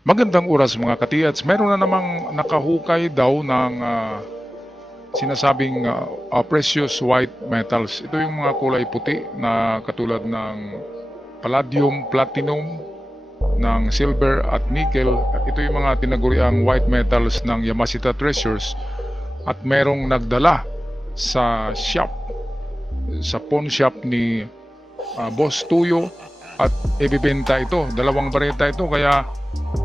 Magandang oras mga katiyats. Meron na namang nakahukay daw ng sinasabing precious white metals. Ito yung mga kulay puti na katulad ng palladium, platinum, ng silver at nickel. Ito yung mga tinaguriang white metals ng Yamashita Treasures at merong nagdala sa shop, sa pawn shop ni Boss Tuyo at ibibenta ito. Dalawang bareta ito kaya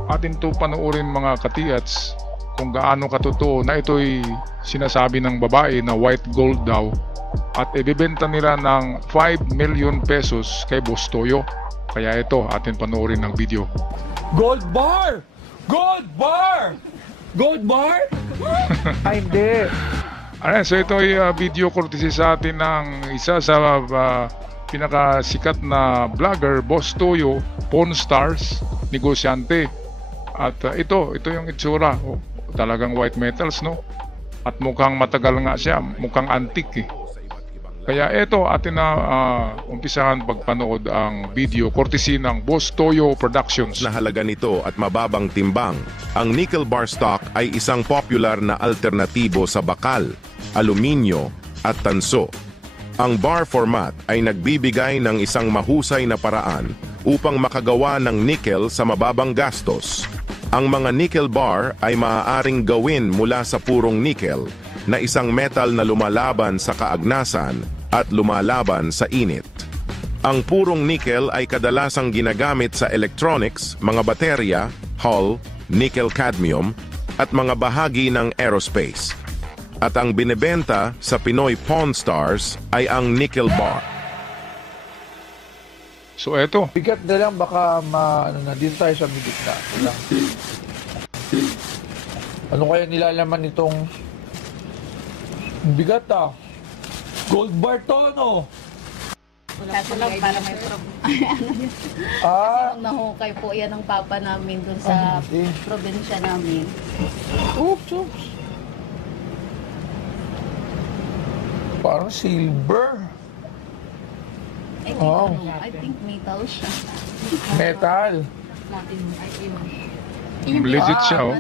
atin to panoorin mga katiyats kung gaano katotoo na ito'y sinasabi ng babae na white gold daw at ibibenta nila ng 5 million pesos kay Boss Toyo. Kaya ito atin panoorin ng video. Gold bar! Gold bar! Gold bar? Ay, hindi. Ayan, so ito ay video courtesy sa atin ng isa sa pinakasikat na vlogger, Boss Toyo, Pawn Stars, negosyante. At ito yung itsura. Oh, talagang white metals, no? At mukhang matagal nga siya, mukhang antique eh. Kaya ito atin na umpisahan pagpanood ang video courtesy ng Boss Toyo Productions. Na halaga nito at mababang timbang, ang nickel bar stock ay isang popular na alternatibo sa bakal, aluminyo at tanso. Ang bar format ay nagbibigay ng isang mahusay na paraan upang makagawa ng nickel sa mababang gastos. Ang mga nickel bar ay maaaring gawin mula sa purong nickel na isang metal na lumalaban sa kaagnasan at lumalaban sa init. Ang purong nickel ay kadalasang ginagamit sa electronics, mga baterya, hull, nickel-cadmium at mga bahagi ng aerospace. At ang binebenta sa Pinoy Pawn Stars ay ang nickel bar. So eto, Bigat na lang, baka dito tayo sa bigat na. Ano kaya nilalaman nitong bigat Gold bar to, no? Kaso lang para may Ah, nahukay po yan ng papa namin dun sa hindi. probinsya namin. Oops. Parang silver. Oh. I think metal siya. Metal. legit siya oh.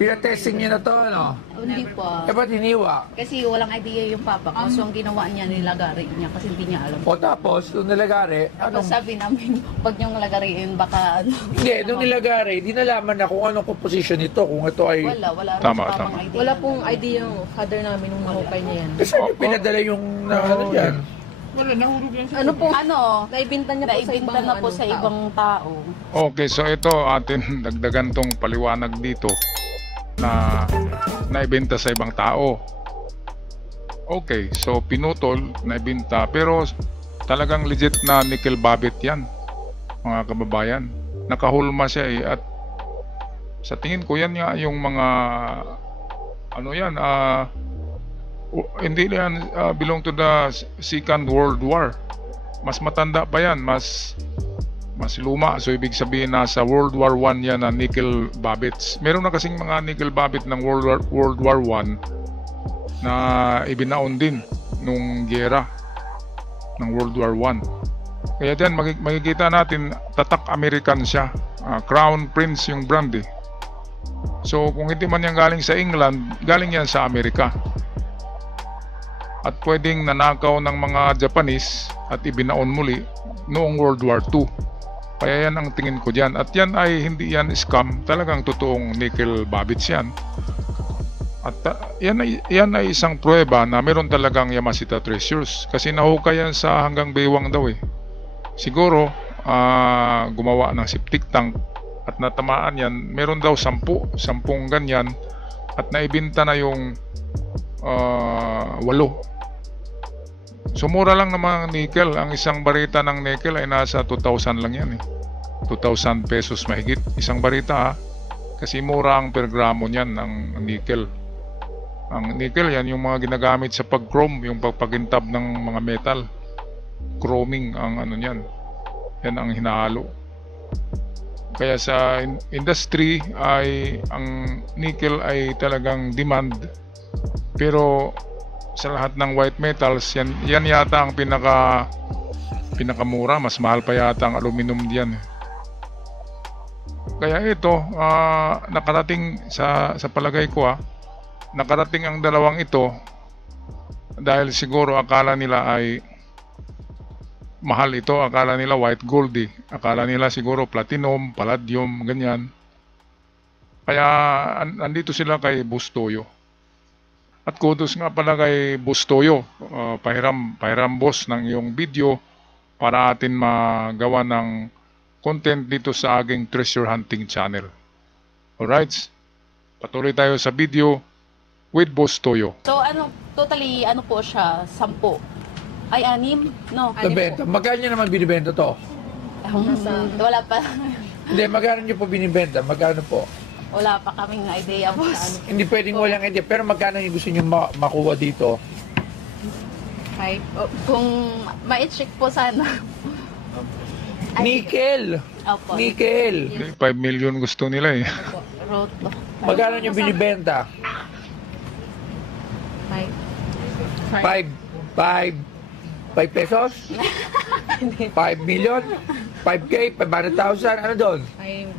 Pinatesting niyo na to, no? Hindi po. Eh, ba't hiniwa? Kasi walang idea yung papa ko. So ang ginawa niya, nilagari niya kasi hindi niya alam. O tapos, nung nilagari, Tapos anong... sabi namin, pag niyong lagariin, baka ano. Hindi, nung nilagari, di nalaman na kung anong composition nito, kung ito ay... Wala rin Tama, si papang tama. idea. Wala pong idea yung father namin nung nahukay niya yan. Kasi pinadala yung ano dyan. Ano po? Ano? Naibinta niya po sa ibang, Naibinta na po sa tao. ibang tao. Okay, so ito atin dagdagan tong paliwanag dito na naibenta sa ibang tao. Okay, so pinutol, naibenta, pero talagang legit na nickel babit yan, mga kababayan. Nakahulma siya eh, at sa tingin ko yan nga yung mga ano yan, hindi yan belong to the Second World War. Mas matanda pa yan, mas luma. So ibig sabihin nasa World War I yan na nickel babits. Meron na kasing mga nickel babit ng World War I na ibinaon din nung giyera ng World War I. Kaya dyan makikita natin tatak American siya. Crown Prince yung brand eh. So kung hindi man yan galing sa England, galing yan sa Amerika. At pwedeng nanakaw ng mga Japanese at ibinaon muli noong World War II. Kaya yan ang tingin ko dyan. At yan ay hindi yan scam. Talagang totoong nickel babits yan. At yan ay isang pruweba na meron talagang Yamashita Treasures. Kasi nahukay yan sa hanggang baywang daw eh. Siguro gumawa ng septic tank at natamaan yan. Meron daw 10 ganyan. At naibinta na yung 8. So mura lang naman nickel. Ang isang barita ng nickel ay nasa 2,000 lang yan eh. 2,000 pesos mahigit. Isang barita ha. Kasi mura ang per gramo niyan ng nickel. Ang nickel yan yung mga ginagamit sa pag-chrome, yung pagpagintab ng mga metal. Chroming ang ano niyan. Yan ang hinahalo. Kaya sa industry ay ang nickel ay talagang demand. Pero sa lahat ng white metals, yan yata ang pinakamura. Mas mahal pa yata ang aluminum diyan. Kaya ito, nakarating sa palagay ko, nakarating ang dalawang ito dahil siguro akala nila ay mahal ito, akala nila white gold akala nila siguro platinum, palladium, ganyan. Kaya andito sila kay Bustoyo. At kudos nga pala kay Bustoyo, pahiram boss ng iyong video para atin magawa ng content dito sa aking treasure hunting channel. Alright, patuloy tayo sa video with Bustoyo. So totally po siya, 10. Ay, 6? No. Nabenta. Magkano nyo naman binibenta to? Wala pa. Hindi, magkano nyo po binibenta? Magkano po? Wala pa kaming idea, boss. Hindi pwedeng walang idea. Pero magkano yung gusto nyo makuha dito? Kung ma-check po sana. Nickel! Opo. Nickel! 5 million gusto nila eh. Roto. Magkano nyo binibenta? 5 pesos? 5 million? 5K? 500,000? Ano doon? 5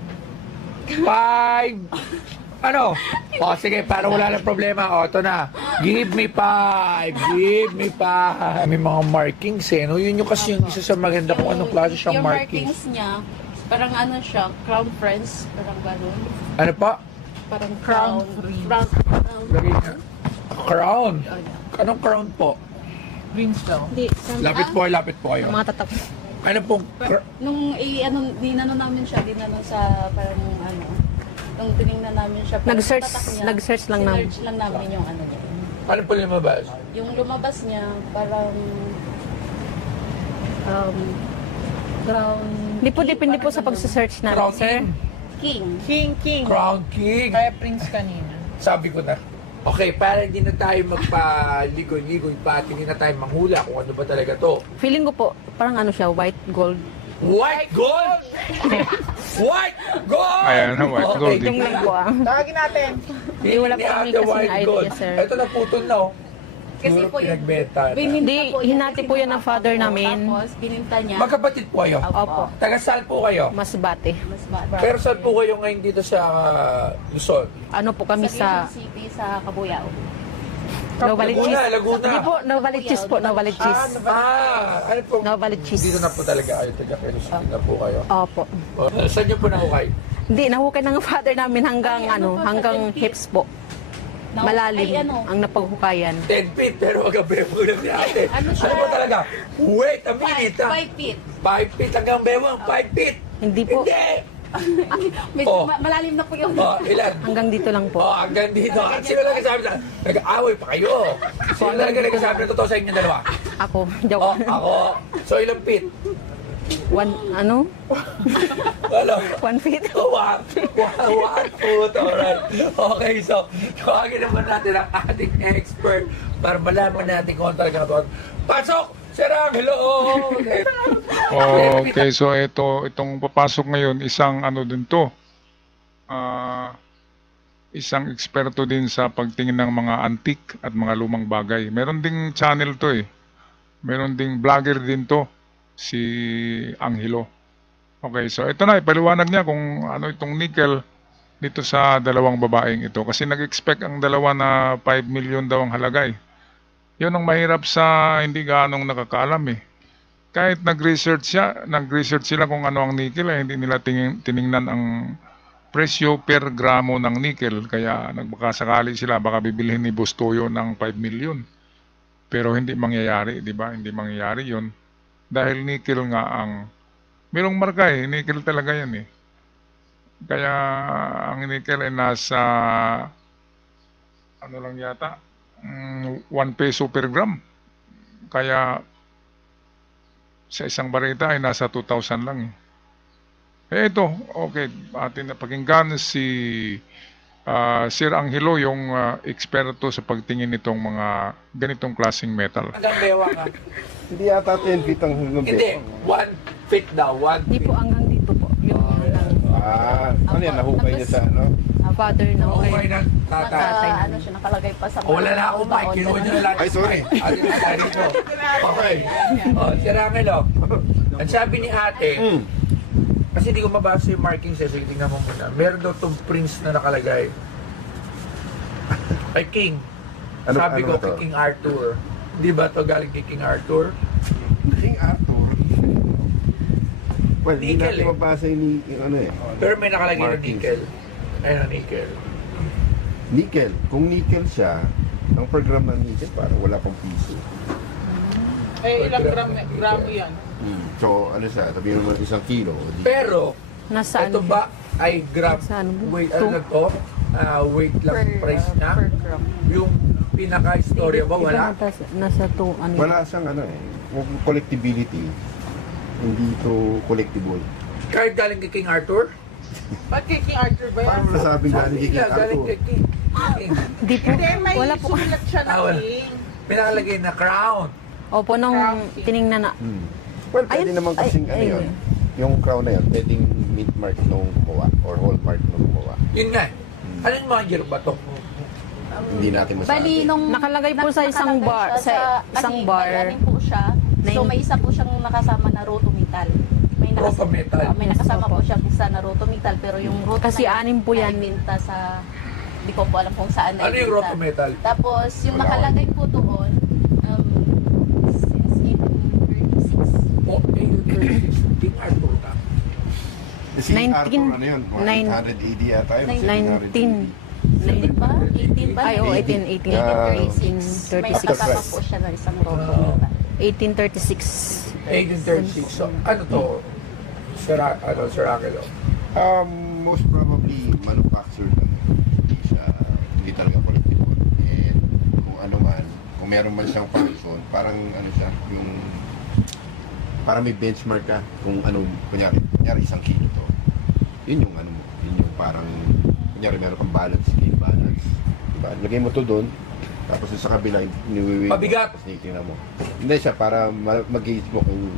ano? O sige, para wala lang problema. O, ito na. Give me 5. Give me 5. May mga markings eh. No? Yun yung kasi yung isa sa maganda kung anong klase siyang Yung markings. markings niya, parang siya, crown friends, parang gano'n. Ano pa? Parang crown. Lagay niya. Crown. Anong crown po? Hindi, Lapit po kayo. mga tatak. Ano pong Nung dinano namin siya, sa parang nung tinignan namin siya, parang Nag-search- tatak niya, nag-search lang namin. sinearch lang namin yung niya. ano po lumabas? Yung lumabas niya, parang crown Hindi po, depende po sa pagsasearch namin, Crown sir. king. King. Crown King. Kaya Prince kanina. Sabi ko na. Okay, para hindi na tayo magpaligoy-ligoy pa, hindi na tayo manghula kung ano ba talaga to. Feeling ko po, parang siya, white gold. White gold! White gold! Ayan na, white gold. Yung lang po Tawagin natin. Hindi, wala po kami kasing idea, sir. Ito na putol na oh. Kasi Siguro po yung pinagbenta na. Hindi, hinati po yan ng father namin. Tapos bininta niya. Magkapatid po kayo? Opo. Taga saan po kayo? Masbate. Mas bata. Pero saan po kayo ngayon dito sa Luzon? Ano po kami sa sa Quezon City, sa Cabuyao. Novalichis. Laguna. Hindi po, Novalichis po, Novalichis. Ano po? Novalichis. Dito na po talaga kayo, taga Quezon City na po kayo. Opo. Saan niyo po nahukay? Hindi, nahukay ng father namin hanggang hanggang hips po. Malalim Ay, ang napaghukayan. 10 feet, pero agabebo lang ni ate. Ano siya? Ano ba talaga? Wait a minute, 5 feet. 5 feet hanggang bewang, 5 feet. Hindi po, Hindi! Medyo Oh. malalim na po yung... Ilan? hanggang dito lang po. Hanggang dito. At sino lang nagsabi sa nag-aaway pa kayo? Sino lang nagsabi na totoo sa inyo dalawa? Ako, joke. Ako. So, ilang feet? One Ano? 1 feet. One foot. Alright. Okay, so, tawagin naman natin ang ating expert para malaman natin kung ano talaga ito. Pasok! Sarang, hello! Okay, so itong papasok ngayon, isang din to. Isang eksperto din sa pagtingin ng mga antik at mga lumang bagay. Meron ding channel to eh. Meron ding vlogger din to, si Angelo. Okay, so ito na, ipaliwanag niya kung ano itong nickel dito sa dalawang babaeng ito. Kasi nag-expect ang dalawa na 5 million daw ang halaga eh. Yun ang mahirap sa hindi ganong nakakaalam eh. Kahit nag-research sila kung ano ang nickel, hindi nila tiningnan ang presyo per gramo ng nickel. Kaya nagbakasakali sila, baka bibilhin ni Bustoyo ng 5 million. Pero hindi mangyayari, di ba? Hindi mangyayari yun. Dahil nickel nga ang... Merong marka eh, nickel talaga yan eh. Kaya ang nickel ay nasa... Ano lang yata? 1 peso per gram. Kaya sa isang barita ay nasa 2,000 lang eh. Ito, okay, atin na pakinggan si Sir Angelo, yung eksperto sa pagtingin nitong mga ganitong klaseng metal. Hanggang bewang ha? Hindi yata 10 feet ang hanggang Hindi, 1 feet daw, 1 Hindi feet. po, hanggang dito po. Yung hanggang ano yan, nahukay niya sa ano? father na Okay na, tatay. siya, nakalagay pa sa... Wala na akong mic, kinuha niyo na lahat. Ay, sorry. Ate na tayo dito. Okay. Sir Angelo, ang sabi ni ate, Kasi hindi ko mabasa yung markings eh. Sige, tingnan mo muna. Meron daw itong prince na nakalagay. Ay, king. Sabi ko, to? kay King Arthur. Di ba to galing kay King Arthur? King Arthur. Well, hindi Nickel, natin eh. mabasa yung ano eh. Pero may nakalagay na Markings. nickel. Ayun na nickel. Nickel. Kung nickel siya, ang program ng nickel parang wala pang piso. Eh, ilang gramo yan? So, ano siya, sabihin mo 1 kilo. Pero, Nasaan? ito ba ay gram, Saan mo? weight, ano na to? Weight lang price na? Per gram. Yung pinaka-istorya ba, wala? Nasa to, ano yun? Wala siyang ano eh, kung collectibility. Hindi to collectible. Kahit galing kay King Arthur? Ba't kay King Arthur ba yan? Paano nasabing galing kay Sabi King nila, galing Arthur? kay King. King. Hindi po. Hindi, may Wala po. sulat siya na Wala. king. Pinakalagay na crown. Opo, nung tiningnan na. Well, pwede Ayun, naman kasing ay, ano ay, yun. Yung crown na yun, pwedeng mint mark nung gumawa or hallmark nung gumawa. Yun nga. Ano yung mga year ba to? Hindi natin masabi. Bali, nung Nakalagay po sa isang nakalagay bar- siya sa isang may bar. anim po siya. So, may isa po siyang nakasama na rotometal. May Rotometal. May nakasama po siya isa na rotometal, pero yung roto Kasi na yun anim po yan. ay binta sa, di ko po alam kung saan na Ano yung ibinta. rotometal? Tapos, yung Wala. nakalagay po doon, since 1836. O, 1836. King Arthur na. Si 19 Arthur, ano yun? nine- 800 AD yata yun. 19. 18 ba? 18 ba? Ay, oo, 1836. May 1836. nakasama po siya na isang rotometal. 1836. 1836. So, ano to? Sir Angelo? Most probably manufactured lang. Hindi talaga collectible. And kung ano man, kung meron man siyang function, parang ano siya, yung parang may benchmark ka kung ano, kunyari 1 kilo to. Yun yung ano mo, yun yung parang kunyari meron kang balance, scale balance. Diba? Lagay mo to doon, tapos yung sa kabila, niwiwin mo. Mabigat. Tapos tingnan mo. Hindi siya, para mag-gauge mo kung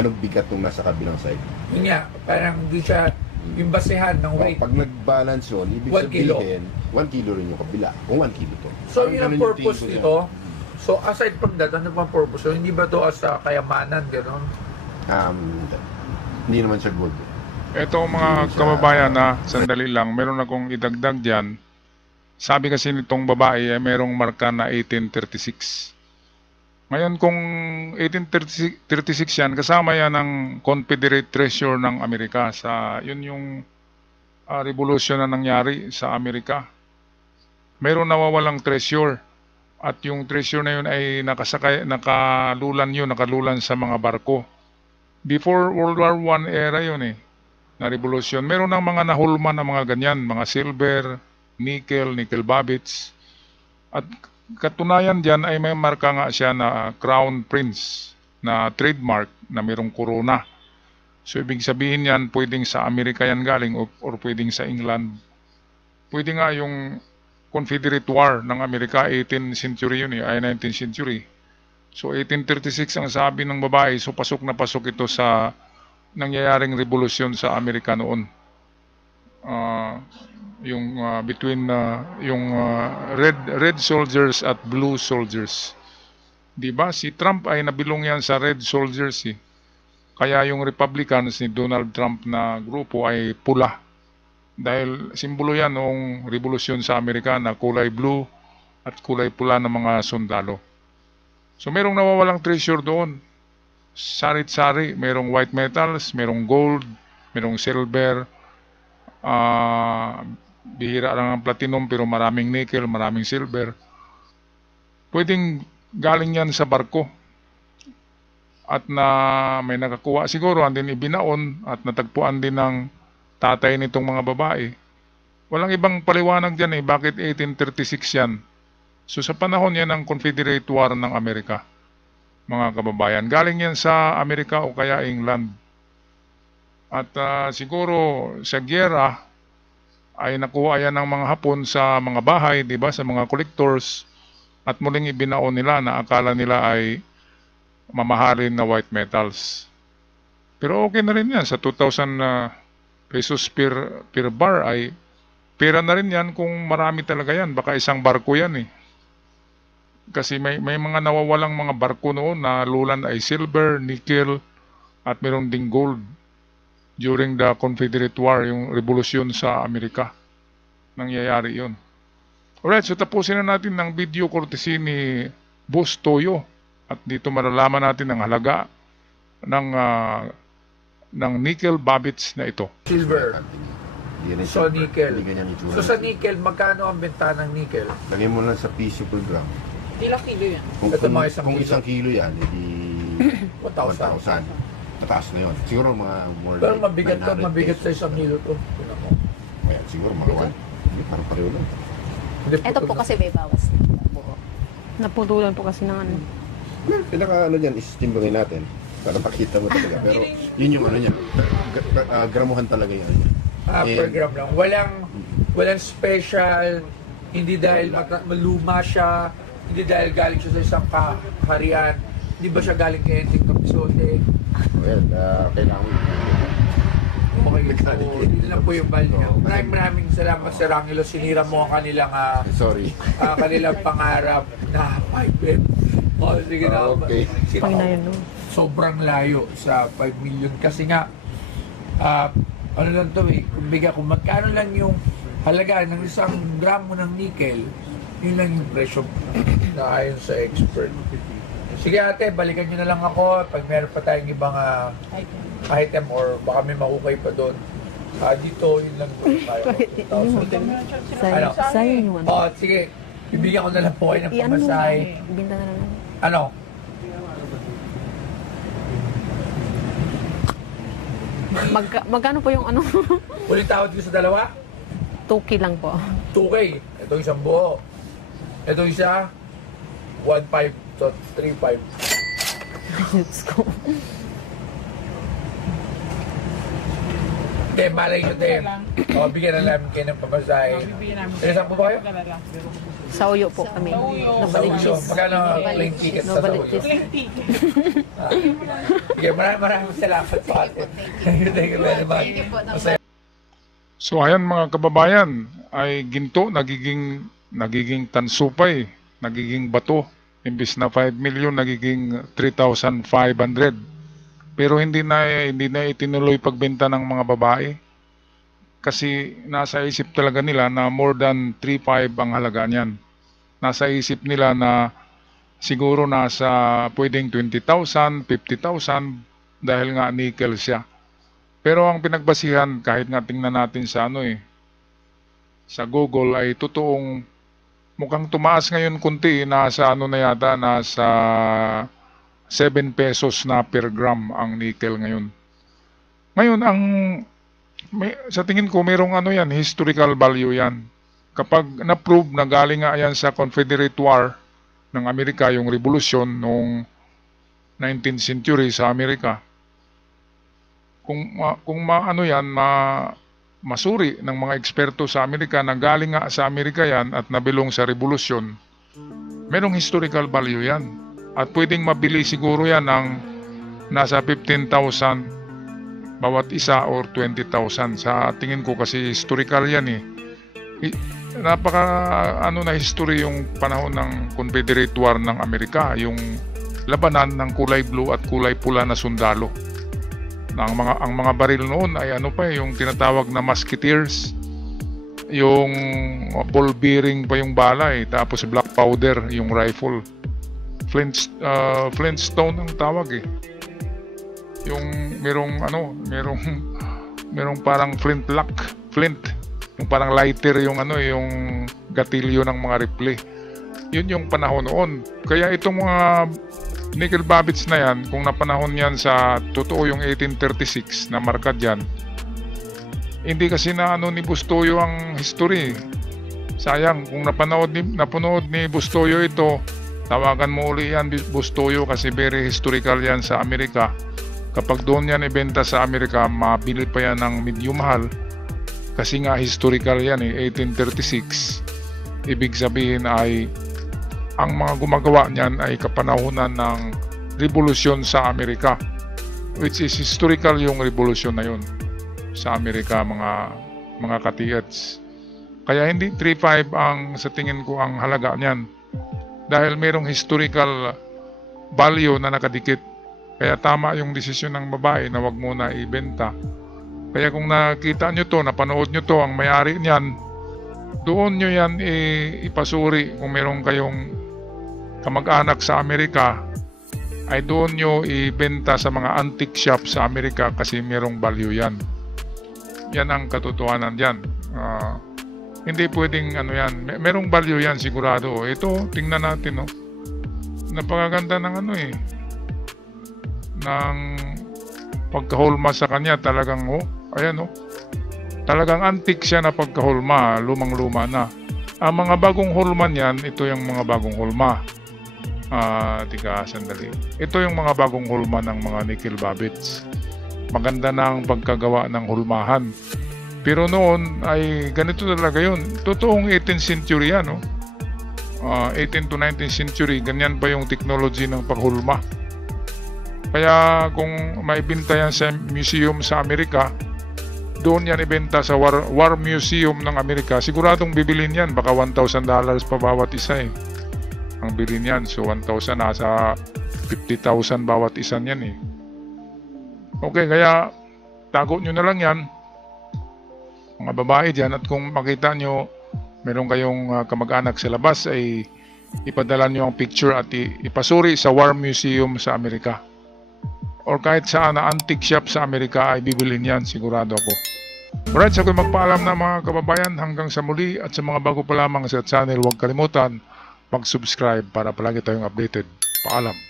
anong bigat nung nasa kabilang side. Yun nga, parang hindi siya yung basehan ng weight. Pag nag-balance yun, ibig 1 kilo. sabihin, 1 kilo rin yung kabila. Kung 1 kilo to. So, Parang yun ang ganun yung purpose tingin ko nito. So, aside from that, ano pang purpose? So, hindi ba to as kayamanan, gano'n? dyan. Hindi naman siya good. Ito mga kababayan na sandali lang, meron akong idagdag dyan. Sabi kasi nitong babae ay merong marka na 1836. Ngayon kung 1836 yan, kasama yan ng Confederate Treasure ng Amerika. Yun yung revolution na nangyari sa Amerika. Meron nawawalang treasure. At yung treasure na yun ay nakalulan sa mga barko. Before World War I era yun eh, na revolution. Meron ng mga nahulman na mga ganyan, mga silver, nickel babbitt. At katunayan dyan ay may marka nga siya na Crown Prince, na trademark na mayroong corona. So ibig sabihin yan, pwedeng sa Amerika yan galing or pwedeng sa England. Pwede nga yung Confederate War ng Amerika, 18th century yun eh, ay 19th century. So 1836 ang sabi ng babae, so pasok na pasok ito sa nangyayaring revolusyon sa Amerika noon. Between yung red soldiers at blue soldiers. 'Di ba? Si Trump ay nabilong yan sa red soldiers eh. Kaya yung Republicans ni Donald Trump na grupo ay pula. Dahil simbolo yan noong revolusyon sa Amerika na kulay blue at kulay pula ng mga sundalo. So merong nawawalang treasure doon. Sarit-sari, merong white metals, merong gold, merong silver, bihira lang ang platinum pero maraming nickel, maraming silver. Pwedeng galing yan sa barko. At na may nakakuha siguro, andin ibinaon at natagpuan din ng tatay nitong mga babae. Walang ibang paliwanag dyan eh, bakit 1836 yan? So sa panahon yan ng Confederate War ng Amerika, mga kababayan. Galing yan sa Amerika o kaya England. At siguro sa giyera ay nakuha yan ng mga Hapon sa mga bahay, di ba, sa mga collectors, at muling ibinaon nila na akala nila ay mamahalin na white metals. Pero okay na rin yan. Sa 2,000 pesos per bar ay pera na rin yan kung marami talaga yan. Baka isang barko yan eh. Kasi may mga nawawalang mga barko noon na lulan ay silver, nickel, at meron ding gold. during the Confederate War, yung revolusyon sa Amerika. Nangyayari yun. Alright, so tapusin na natin ng video courtesy ni Boss Toyo. At dito malalaman natin ang halaga ng nickel babits na ito. Silver. Hindi So, nickel. Hindi ganyan itsura. So, sa nickel, magkano ang benta ng nickel? Lagay mo lang sa piso per gram. Ilang kilo yan? Ito mga isang kung kilo. isang kilo yan, edi 1,000. 1,000. Mataas na yun. Siguro mga more Pero like mabigat to, 900 mabigat sa pesos. isang kilo to. Tingnan mo. Kaya siguro mga 1. Hindi, parang pareho lang. Hindi, Ito po putol na. kasi may bawas. Naputulan po kasi ng ano. Pinaka ano dyan is timbangin natin. Para makita mo talaga. Pero yun yung ano niya. Gramuhan talaga yan. Per gram lang. Walang special, hindi dahil maluma siya, hindi dahil galing siya sa isang kaharian, hindi ba siya galing kay Enting Kapisote. Well, kailangan mo. Okay, so, yun lang po yung value niya. Maraming salamat Sir Angelo, sinira mo ang kanilang Sorry. kanilang pangarap na 5M. O, sige na. Okay. Pag na yun, no? Sobrang layo sa 5 million kasi nga ano lang to kumbaga kung magkano lang yung halaga ng isang gramo ng nickel, yun lang yung presyo na ayon sa expert. Sige ate, balikan nyo na lang ako pag meron pa tayong ibang item or baka may mahukay pa doon. Dito, yun lang po tayo. Sayang yung ano. Sige, bibigyan ko na lang po kayo ng I-ano mo na, pamasahe. ibinta na lang. Ano? Magkano po yung ano? Ulit tawad ko sa dalawa? 2K lang po. 2K. Ito isang buo. Ito isa, 1.5 to 3.5. Diyos ko. Hindi, malay nyo din. Bigyan na namin kayo ng pamasahe. Ilan po ba kayo? Sa Uyo po kami. Sa Nabalik Uso. Magkano ang plane ticket sa Nabalik Uso? Sige, maraming salamat po ate. Thank you very much. So ayan mga kababayan, ay ginto nagiging tansupay, nagiging bato. Imbis na 5 million, nagiging 3,500. Pero hindi na itinuloy pagbenta ng mga babae. Kasi nasa isip talaga nila na more than 3,500 ang halaga niyan. Nasa isip nila na siguro nasa pwedeng 20,000, 50,000 dahil nga nickel siya. Pero ang pinagbasihan, kahit nga tingnan natin sa sa Google, ay totoong mukhang tumaas ngayon kunti, nasa nasa 7 pesos na per gram ang nickel ngayon. Ngayon, sa tingin ko, mayroong historical value yan. Kapag na-prove na galing nga yan sa Confederate War ng Amerika, yung revolusyon noong 19th century sa Amerika, kung masuri ng mga eksperto sa Amerika na galing nga sa Amerika yan at nabilong sa revolusyon, merong historical value yan. At pwedeng mabili siguro yan ng nasa 15,000 bawat isa or 20,000. Sa tingin ko kasi historical yan napaka na history yung panahon ng Confederate War ng Amerika, yung labanan ng kulay blue at kulay pula na sundalo. Ang mga baril noon ay yung tinatawag na musketeers, yung ball bearing pa yung bala tapos black powder yung rifle. Flintstone ang tawag yung merong parang flint, yung parang lighter yung gatilyo ng mga rifle. Yun yung panahon noon. Kaya itong mga nickel babits na yan, kung napanahon yan sa totoo yung 1836 na marka dyan, hindi kasi ni Bustoyo ang history. Sayang, kung napanood ni Bustoyo ito, tawagan mo uli yan Bustoyo kasi very historical yan sa Amerika. Kapag doon yan ibenta sa Amerika, mabili pa yan ng medyo mahal kasi nga historical yan 1836. Ibig sabihin ay ang mga gumagawa niyan ay kapanahunan ng revolusyon sa Amerika, which is historical yung revolusyon na yun sa Amerika, mga katiyats. Kaya hindi 3.5 ang sa tingin ko ang halaga niyan dahil mayroong historical value na nakadikit. Kaya tama yung desisyon ng babae na wag muna ibenta Kaya kung nakita nyo to, napanood nyo to, ang may-ari niyan, doon nyo yan ipasuri. Kung meron kayong kamag-anak sa Amerika, ay doon nyo ibenta sa mga antique shop sa Amerika kasi merong value yan. Yan ang katotohanan yan. Hindi pwedeng ano yan. Merong value yan sigurado. Ito, tingnan natin, no. Napakaganda ng ano ng pagkahulma sa kanya. Talagang, ayan, talagang antique siya na pagkahulma. Lumang-luma na. Ang mga bagong hulma niyan, ito yung mga bagong hulma. Sandali. Ito yung mga bagong hulma ng mga nickel babits. Maganda na ang pagkagawa ng hulmahan. Pero noon ay ganito talaga yun. Totoong 18th century yan, 18 to 19th century, ganyan pa yung technology ng paghulma. Kaya kung maibenta yan sa museum sa Amerika, doon yan ibenta sa War Museum ng Amerika, siguradong bibilin yan. Baka $1,000 pa bawat isa ang bilhin yan. So 1,000 nasa 50,000 bawat isa yan Okay, kaya tago nyo na lang yan, mga babae dyan. At kung makita nyo meron kayong kamag-anak sa labas, ay ipadala nyo ang picture at ipasuri sa War Museum sa Amerika. Or kahit saan na antique shop sa Amerika ay bibilhin yan, sigurado ako. Alright, so kung magpaalam na mga kababayan, hanggang sa muli. At sa mga bago pa lamang sa channel, huwag kalimutan mag-subscribe para palagi tayong updated. Paalam.